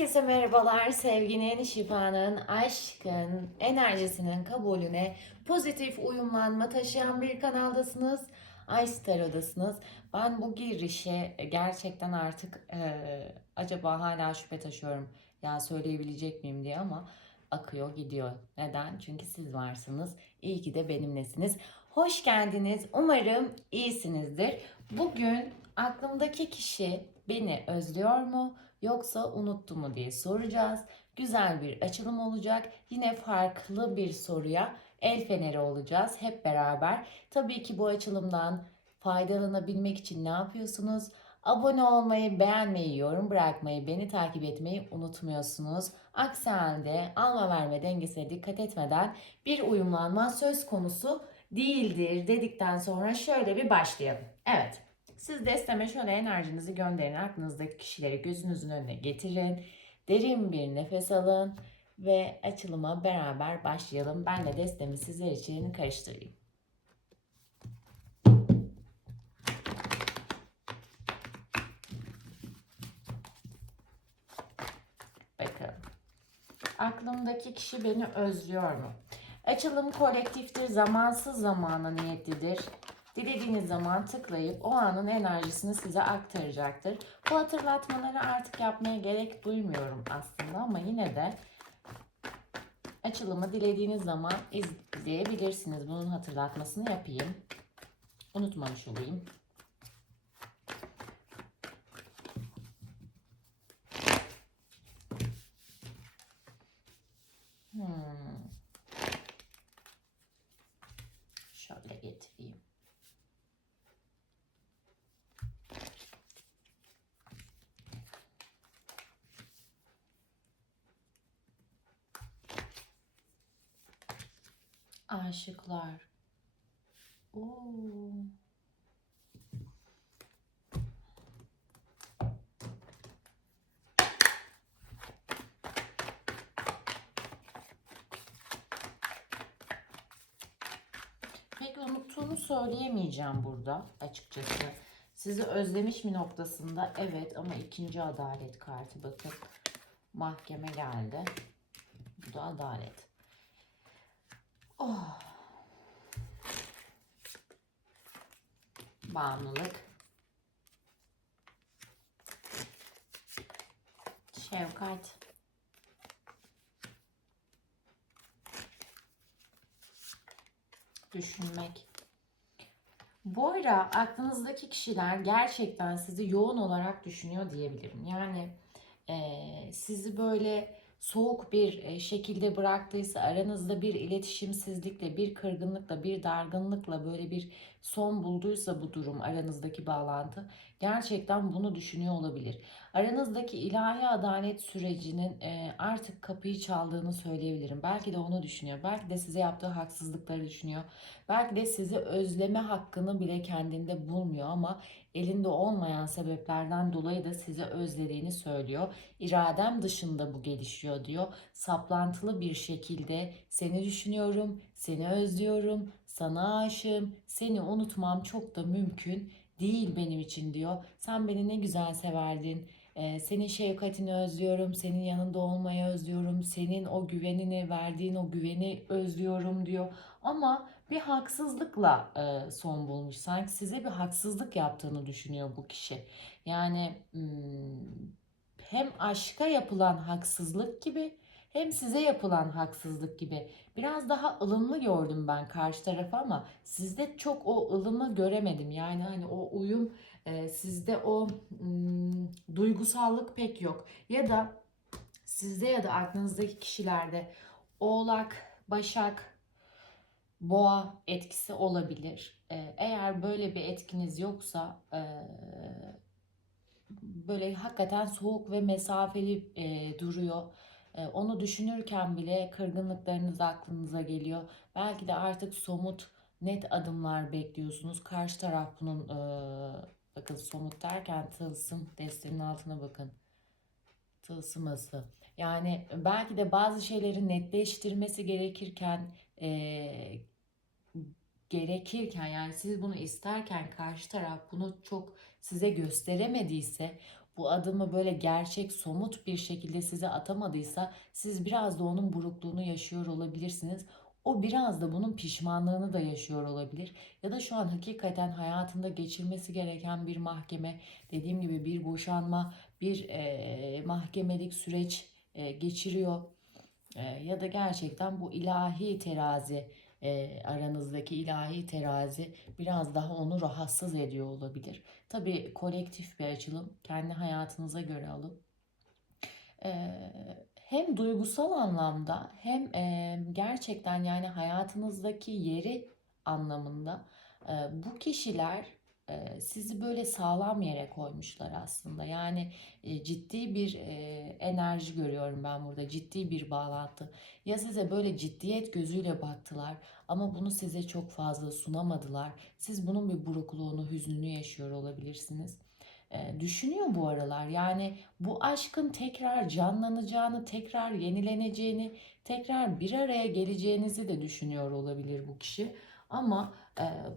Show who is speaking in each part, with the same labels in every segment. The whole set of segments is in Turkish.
Speaker 1: Herkese merhabalar. Sevginin, şifanın, aşkın, enerjisinin kabulüne pozitif uyumlanma taşıyan bir kanaldasınız. Ice Tarot'dasınız. Ben bu girişe gerçekten artık eee, acaba hala şüphe taşıyorum. Ya söyleyebilecek miyim diye ama akıyor gidiyor. Neden? Çünkü siz varsınız. İyi ki de benimlesiniz. Hoş geldiniz. Umarım iyisinizdir. Bugün aklımdaki kişi beni özlüyor mu? Yoksa unuttu mu diye soracağız. Güzel bir açılım olacak. Yine farklı bir soruya el feneri olacağız hep beraber. Tabii ki bu açılımdan faydalanabilmek için ne yapıyorsunuz? Abone olmayı, beğenmeyi, yorum bırakmayı, beni takip etmeyi unutmuyorsunuz. Aksi halde alma verme dengesine dikkat etmeden bir uyumlanma söz konusu değildir dedikten sonra şöyle bir başlayalım. Evet. Siz desteme şöyle enerjinizi gönderin. Aklınızdaki kişileri gözünüzün önüne getirin. Derin bir nefes alın ve açılıma beraber başlayalım. Ben de destemi sizler için karıştırayım. Bakalım. Aklımdaki kişi beni özlüyor mu? Açılım kolektiftir, zamansız zamana niyetlidir. Dilediğiniz zaman tıklayıp o anın enerjisini size aktaracaktır. Bu hatırlatmaları artık yapmaya gerek duymuyorum aslında ama yine de açılımı dilediğiniz zaman izleyebilirsiniz. Bunun hatırlatmasını yapayım. Unutmamış olayım. Hmm. Şöyle getireyim. Aşıklar. Oo. Pek unuttuğunu söyleyemeyeceğim burada açıkçası. Sizi özlemiş mi noktasında? Evet ama ikinci adalet kartı bakın. Mahkeme geldi. Bu da adalet. Oh. Bağımlılık. Şefkat. Düşünmek. Bu ara aklınızdaki kişiler gerçekten sizi yoğun olarak düşünüyor diyebilirim. Yani eee, sizi böyle soğuk bir e, şekilde bıraktıysa aranızda bir iletişimsizlikle, bir kırgınlıkla, bir dargınlıkla böyle bir son bulduysa bu durum aranızdaki bağlantı gerçekten bunu düşünüyor olabilir. Aranızdaki ilahi adalet sürecinin e, artık kapıyı çaldığını söyleyebilirim. Belki de onu düşünüyor. Belki de size yaptığı haksızlıkları düşünüyor. Belki de sizi özleme hakkını bile kendinde bulmuyor ama elinde olmayan sebeplerden dolayı da sizi özlediğini söylüyor. İradem dışında bu gelişiyor diyor. Saplantılı bir şekilde seni düşünüyorum, seni özlüyorum, sana aşığım, seni unutmam çok da mümkün değil benim için diyor. Sen beni ne güzel severdin. Ee, senin şefkatini özlüyorum, senin yanında olmayı özlüyorum, senin o güvenini verdiğin o güveni özlüyorum diyor. Ama bir haksızlıkla e, son bulmuş. Sanki size bir haksızlık yaptığını düşünüyor bu kişi. Yani hmm, hem aşka yapılan haksızlık gibi hem size yapılan haksızlık gibi. Biraz daha ılımlı gördüm ben karşı tarafı ama sizde çok o ılımı göremedim. Yani hani o uyum e, sizde o hmm, duygusallık pek yok. Ya da sizde ya da aklınızdaki kişilerde Oğlak, Başak, Boğa etkisi olabilir. E, eğer böyle bir etkiniz yoksa e, böyle hakikaten soğuk ve mesafeli e, duruyor. E, onu düşünürken bile kırgınlıklarınız aklınıza geliyor. Belki de artık somut, net adımlar bekliyorsunuz. Karşı taraf bunun bakın somut derken tılsım destenin altına bakın. Tılsıması. Yani belki de bazı şeyleri netleştirmesi gerekirken e, gerekirken yani siz bunu isterken karşı taraf bunu çok size gösteremediyse bu adımı böyle gerçek, somut bir şekilde size atamadıysa siz biraz da onun burukluğunu yaşıyor olabilirsiniz. O biraz da bunun pişmanlığını da yaşıyor olabilir. Ya da şu an hakikaten hayatında geçirmesi gereken bir mahkeme, dediğim gibi bir boşanma, bir e, mahkemelik süreç e, geçiriyor. E, ya da gerçekten bu ilahi terazi, e, aranızdaki ilahi terazi biraz daha onu rahatsız ediyor olabilir. Tabii kolektif bir açılım, kendi hayatınıza göre alın. E, hem duygusal anlamda hem e, gerçekten yani hayatınızdaki yeri anlamında e, bu kişiler sizi böyle sağlam yere koymuşlar aslında. Yani ciddi bir enerji görüyorum ben burada, ciddi bir bağlantı. Ya size böyle ciddiyet gözüyle baktılar ama bunu size çok fazla sunamadılar. Siz bunun bir burukluğunu, hüznünü yaşıyor olabilirsiniz. Düşünüyor bu aralar. Yani bu aşkın tekrar canlanacağını, tekrar yenileneceğini, tekrar bir araya geleceğinizi de düşünüyor olabilir bu kişi. Ama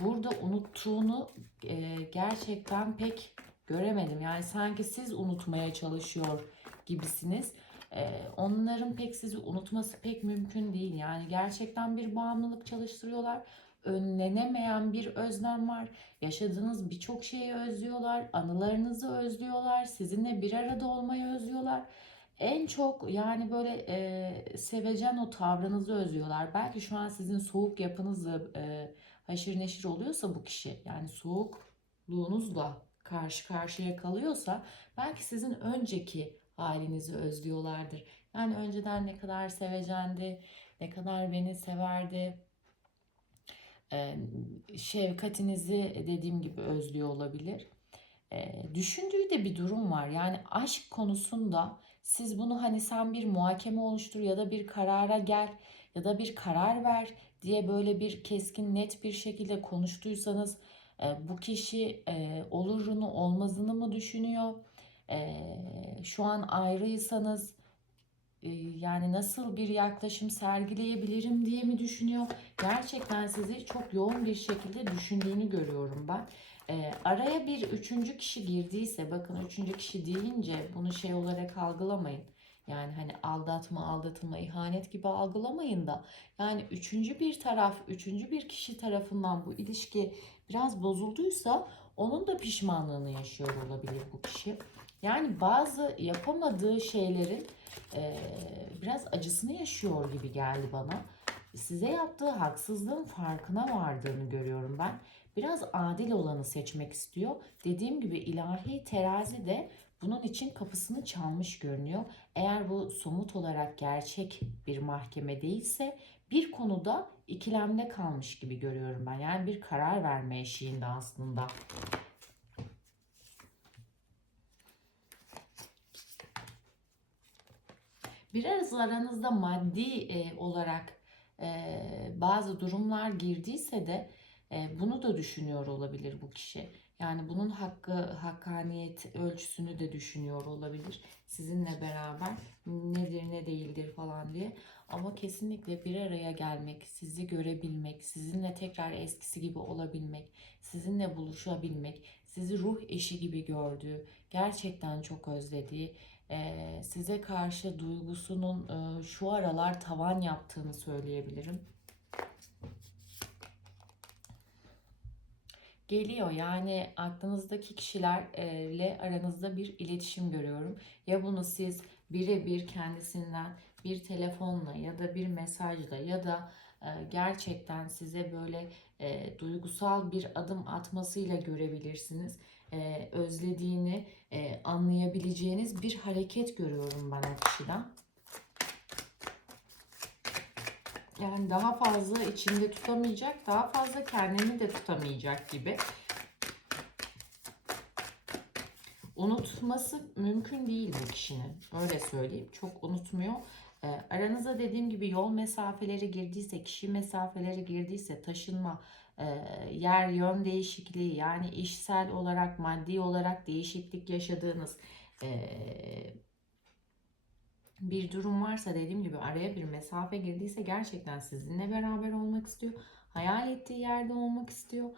Speaker 1: burada unuttuğunu e, gerçekten pek göremedim. Yani sanki siz unutmaya çalışıyor gibisiniz. E, onların pek sizi unutması pek mümkün değil. Yani gerçekten bir bağımlılık çalıştırıyorlar. Önlenemeyen bir özlem var. Yaşadığınız birçok şeyi özlüyorlar. Anılarınızı özlüyorlar. Sizinle bir arada olmayı özlüyorlar. En çok yani böyle e, sevecen o tavrınızı özlüyorlar. Belki şu an sizin soğuk yapınızla e, haşır neşir oluyorsa bu kişi yani soğukluğunuzla karşı karşıya kalıyorsa belki sizin önceki halinizi özlüyorlardır. Yani önceden ne kadar sevecendi, ne kadar beni severdi, e, şefkatinizi dediğim gibi özlüyor olabilir. E, düşündüğü de bir durum var. Yani aşk konusunda siz bunu hani sen bir muhakeme oluştur ya da bir karara gel ya da bir karar ver diye böyle bir keskin net bir şekilde konuştuysanız e, bu kişi e, olurunu olmazını mı düşünüyor? E, şu an ayrıysanız yani nasıl bir yaklaşım sergileyebilirim diye mi düşünüyor? Gerçekten sizi çok yoğun bir şekilde düşündüğünü görüyorum ben. Araya bir üçüncü kişi girdiyse bakın üçüncü kişi deyince bunu şey olarak algılamayın. Yani hani aldatma, aldatılma, ihanet gibi algılamayın da. Yani üçüncü bir taraf, üçüncü bir kişi tarafından bu ilişki biraz bozulduysa onun da pişmanlığını yaşıyor olabilir bu kişi. Yani bazı yapamadığı şeylerin e, biraz acısını yaşıyor gibi geldi bana. Size yaptığı haksızlığın farkına vardığını görüyorum ben. Biraz adil olanı seçmek istiyor. Dediğim gibi ilahi terazi de bunun için kapısını çalmış görünüyor. Eğer bu somut olarak gerçek bir mahkeme değilse bir konuda ikilemde kalmış gibi görüyorum ben. Yani bir karar verme eşiğinde aslında. Biraz aranızda maddi e, olarak e, bazı durumlar girdiyse de e, bunu da düşünüyor olabilir bu kişi. Yani bunun hakkı, hakkaniyet ölçüsünü de düşünüyor olabilir. Sizinle beraber nedir ne değildir falan diye. Ama kesinlikle bir araya gelmek, sizi görebilmek, sizinle tekrar eskisi gibi olabilmek, sizinle buluşabilmek, sizi ruh eşi gibi gördüğü, gerçekten çok özlediği, size karşı duygusunun şu aralar tavan yaptığını söyleyebilirim. Geliyor yani aklınızdaki kişilerle aranızda bir iletişim görüyorum. Ya bunu siz birebir kendisinden bir telefonla ya da bir mesajla ya da e, gerçekten size böyle e, duygusal bir adım atmasıyla görebilirsiniz. E, özlediğini e, anlayabileceğiniz bir hareket görüyorum ben o kişiden. Yani daha fazla içinde tutamayacak, daha fazla kendini de tutamayacak gibi. Unutması mümkün değil bu kişinin. Öyle söyleyeyim. Çok unutmuyor. E, aranıza dediğim gibi yol mesafeleri girdiyse, kişi mesafeleri girdiyse, taşınma, e, yer yön değişikliği yani işsel olarak, maddi olarak değişiklik yaşadığınız e, bir durum varsa dediğim gibi araya bir mesafe girdiyse gerçekten sizinle beraber olmak istiyor. hayal ettiği yerde olmak istiyor.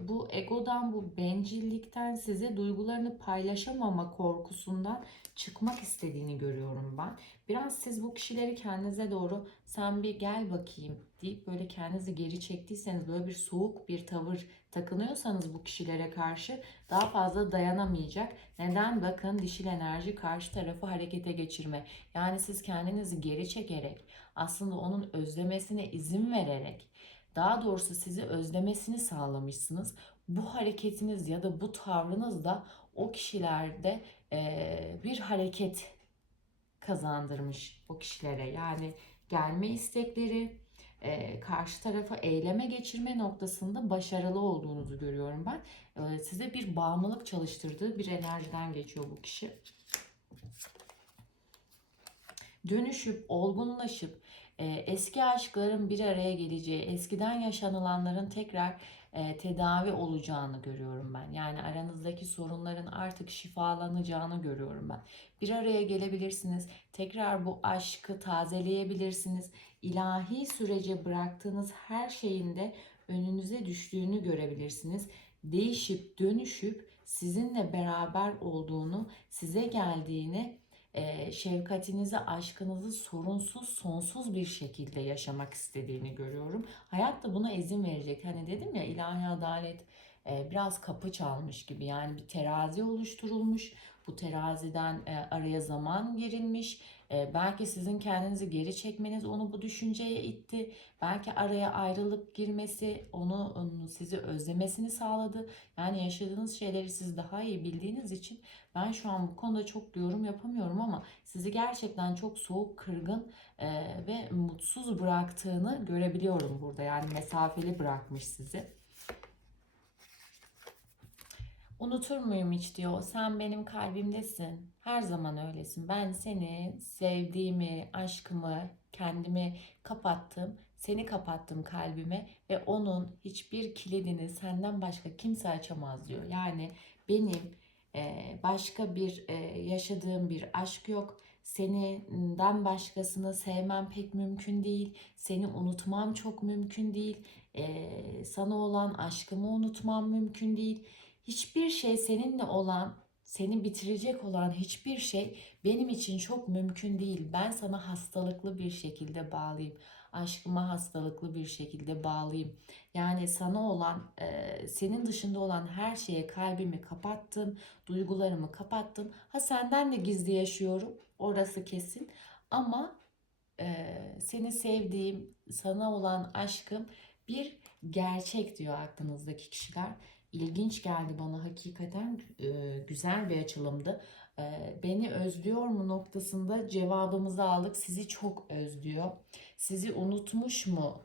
Speaker 1: Bu egodan, bu bencillikten, size duygularını paylaşamama korkusundan çıkmak istediğini görüyorum ben. Biraz siz bu kişileri kendinize doğru sen bir gel bakayım deyip böyle kendinizi geri çektiyseniz böyle bir soğuk bir tavır takınıyorsanız bu kişilere karşı daha fazla dayanamayacak. Neden? Bakın dişil enerji karşı tarafı harekete geçirme. Yani siz kendinizi geri çekerek aslında onun özlemesine izin vererek daha doğrusu sizi özlemesini sağlamışsınız. Bu hareketiniz ya da bu tavrınız da o kişilerde eee, bir hareket kazandırmış o kişilere. Yani gelme istekleri, eee, karşı tarafa eyleme geçirme noktasında başarılı olduğunuzu görüyorum ben. Eee, size bir bağımlılık çalıştırdığı bir enerjiden geçiyor bu kişi. Dönüşüp, olgunlaşıp, e, eski aşkların bir araya geleceği, eskiden yaşanılanların tekrar e, tedavi olacağını görüyorum ben. Yani aranızdaki sorunların artık şifalanacağını görüyorum ben. Bir araya gelebilirsiniz, tekrar bu aşkı tazeleyebilirsiniz. İlahi sürece bıraktığınız her şeyin de önünüze düştüğünü görebilirsiniz. Değişip, dönüşüp sizinle beraber olduğunu, size geldiğini e, şefkatinizi, aşkınızı sorunsuz, sonsuz bir şekilde yaşamak istediğini görüyorum. Hayat da buna izin verecek. Hani dedim ya ilahi adalet e, biraz kapı çalmış gibi. Yani bir terazi oluşturulmuş. Bu teraziden e, araya zaman girilmiş. E, belki sizin kendinizi geri çekmeniz onu bu düşünceye itti. Belki araya ayrılık girmesi onu, onu sizi özlemesini sağladı. Yani yaşadığınız şeyleri siz daha iyi bildiğiniz için ben şu an bu konuda çok yorum yapamıyorum ama sizi gerçekten çok soğuk, kırgın ve mutsuz bıraktığını görebiliyorum burada. Yani mesafeli bırakmış sizi. Unutur muyum hiç diyor. Sen benim kalbimdesin. Her zaman öylesin. Ben seni sevdiğimi, aşkımı, kendimi kapattım. Seni kapattım kalbime ve onun hiçbir kilidini senden başka kimse açamaz diyor. Yani benim e, başka bir e, yaşadığım bir aşk yok. Seninden başkasını sevmem pek mümkün değil. Seni unutmam çok mümkün değil. E, sana olan aşkımı unutmam mümkün değil. Hiçbir şey seninle olan, seni bitirecek olan hiçbir şey benim için çok mümkün değil. Ben sana hastalıklı bir şekilde bağlıyım. Aşkıma hastalıklı bir şekilde bağlıyım. Yani sana olan, e, senin dışında olan her şeye kalbimi kapattım, duygularımı kapattım. Ha senden de gizli yaşıyorum, orası kesin. Ama e, seni sevdiğim, sana olan aşkım bir gerçek diyor aklınızdaki kişiler. İlginç geldi bana hakikaten güzel bir açılımdı. Beni özlüyor mu noktasında cevabımızı aldık. Sizi çok özlüyor. Sizi unutmuş mu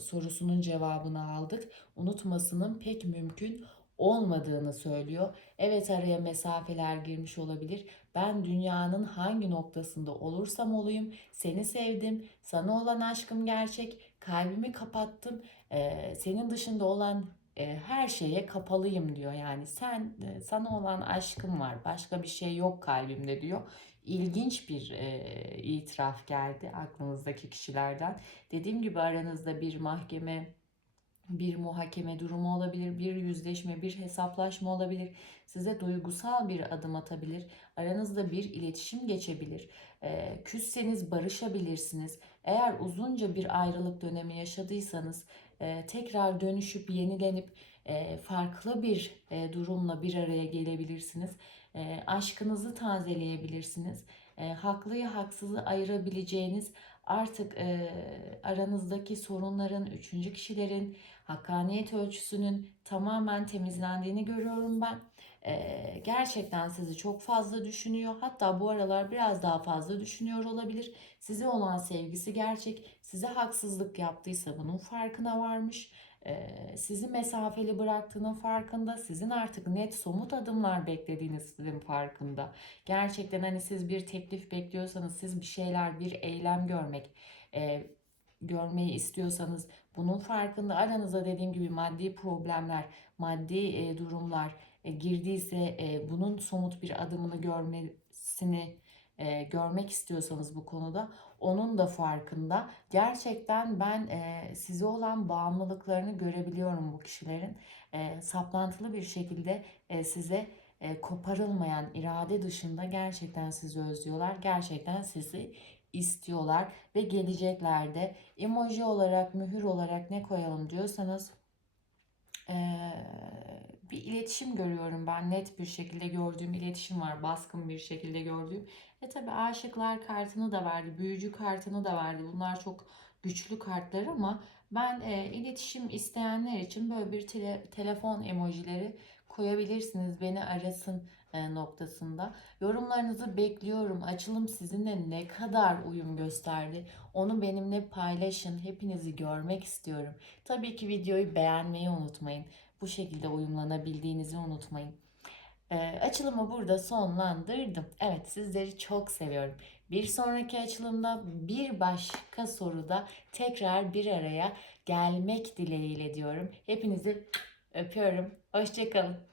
Speaker 1: sorusunun cevabını aldık. Unutmasının pek mümkün olmadığını söylüyor. Evet araya mesafeler girmiş olabilir. Ben dünyanın hangi noktasında olursam olayım seni sevdim. Sana olan aşkım gerçek. Kalbimi kapattım. Ee, senin dışında olan e, her şeye kapalıyım diyor. Yani sen e, sana olan aşkım var. Başka bir şey yok kalbimde diyor. İlginç bir e, itiraf geldi aklınızdaki kişilerden. Dediğim gibi aranızda bir mahkeme bir muhakeme durumu olabilir, bir yüzleşme, bir hesaplaşma olabilir. Size duygusal bir adım atabilir. Aranızda bir iletişim geçebilir. E, küsseniz barışabilirsiniz. Eğer uzunca bir ayrılık dönemi yaşadıysanız e, tekrar dönüşüp yenilenip e, farklı bir e, durumla bir araya gelebilirsiniz. Aşkınızı tazeleyebilirsiniz. Haklıyı haksızı ayırabileceğiniz artık aranızdaki sorunların, üçüncü kişilerin hakkaniyet ölçüsünün tamamen temizlendiğini görüyorum ben. Gerçekten sizi çok fazla düşünüyor. Hatta bu aralar biraz daha fazla düşünüyor olabilir. Size olan sevgisi gerçek. Size haksızlık yaptıysa bunun farkına varmış. E, sizi mesafeli bıraktığının farkında. Sizin artık net somut adımlar beklediğinizin farkında. Gerçekten hani siz bir teklif bekliyorsanız, siz bir şeyler, bir eylem görmek, e, görmeyi istiyorsanız bunun farkında aranıza dediğim gibi maddi problemler, maddi e, durumlar e, girdiyse bunun somut bir adımını görmesini e, görmek istiyorsanız bu konuda onun da farkında. Gerçekten ben e, size olan bağımlılıklarını görebiliyorum bu kişilerin. E, saplantılı bir şekilde e, size e, koparılmayan irade dışında gerçekten sizi özlüyorlar. Gerçekten sizi istiyorlar ve geleceklerde emoji olarak, mühür olarak ne koyalım diyorsanız eee, bir iletişim görüyorum ben. Net bir şekilde gördüğüm iletişim var. Baskın bir şekilde gördüğüm. Ve tabii aşıklar kartını da verdi. Büyücü kartını da verdi. Bunlar çok güçlü kartlar ama ben e, iletişim isteyenler için böyle bir tele- telefon emojileri koyabilirsiniz. Beni arasın e, noktasında. Yorumlarınızı bekliyorum. Açılım sizinle ne kadar uyum gösterdi? Onu benimle paylaşın. Hepinizi görmek istiyorum. Tabii ki videoyu beğenmeyi unutmayın. Bu şekilde uyumlanabildiğinizi unutmayın. Ee, açılımı burada sonlandırdım. Evet sizleri çok seviyorum. Bir sonraki açılımda bir başka soruda tekrar bir araya gelmek dileğiyle diyorum. Hepinizi öpüyorum. Hoşçakalın.